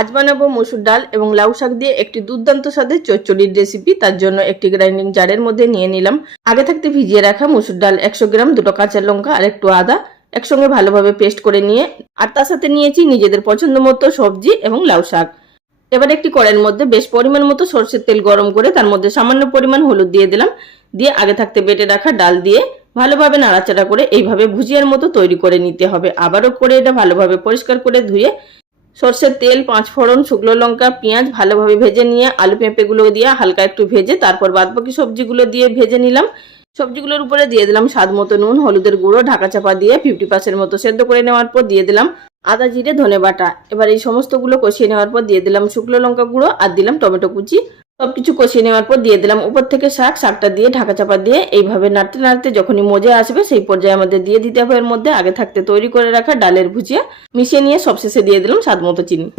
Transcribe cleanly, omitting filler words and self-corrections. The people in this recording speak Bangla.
আজ বানাবো মসুর ডাল এবং লাউ শাক দিয়ে একটি দুর্দান্ত স্বাদের চচ্চড়ির রেসিপি। তার জন্য একটি গ্রাইন্ডিং জারের মধ্যে নিয়ে নিলাম আগে থাকতে ভিজিয়ে রাখা মসুর ডাল 100 গ্রাম, 2টো কাঁচা লঙ্কা আর একটু আদা একসঙ্গে ভালোভাবে পেস্ট করে নিয়ে, আর তার সাথে নিয়েছি নিজেদের পছন্দ মতো সবজি এবং লাউ শাক। এবার একটি কড়াইয়ের মধ্যে বেশ পরিমাণ মতো সরষের তেল গরম করে তার মধ্যে সামান্য পরিমাণ হলুদ দিয়ে দিলাম। দিয়ে আগে থাকতে বেটে রাখা ডাল দিয়ে ভালোভাবে নাড়াচাড়া করে এইভাবে ভুজিয়ার মতো তৈরি করে নিতে হবে। আবারও করে এটা ভালোভাবে পরিষ্কার করে ধুয়ে সরষের তেল, 5 ফোড়ন, শুকনো লঙ্কা, পেঁয়াজ ভালোভাবে ভেজে নিয়ে আলু পেঁপেগুলো দিয়ে হালকা একটু ভেজে তারপর বাদবাকি সবজিগুলো দিয়ে ভেজে নিলাম। সবজিগুলোর উপরে দিয়ে দিলাম স্বাদ মতো নুন, হলুদের গুঁড়ো, ঢাকা চাপা দিয়ে 50% মতো সেদ্ধ করে নেওয়ার পর দিয়ে দিলাম আদা, জিরে, ধনে বাটা। এবার এই সমস্তগুলো কষিয়ে নেওয়ার পর দিয়ে দিলাম শুকনো লঙ্কা গুঁড়ো আর দিলাম টমেটো কুচি। সবকিছু কষিয়ে নেওয়ার পর দিয়ে দিলাম উপর থেকে শাকটা দিয়ে ঢাকা চাপা দিয়ে এইভাবে নাড়তে নাড়তে যখনই মজে আসবে সেই পর্যায়ে আমাদের দিয়ে দিতে হবে এর মধ্যে আগে থাকতে তৈরি করে রাখা ডালের ভুজিয়া। মিশিয়ে নিয়ে সবশেষে দিয়ে দিলাম স্বাদ মতো চিনি।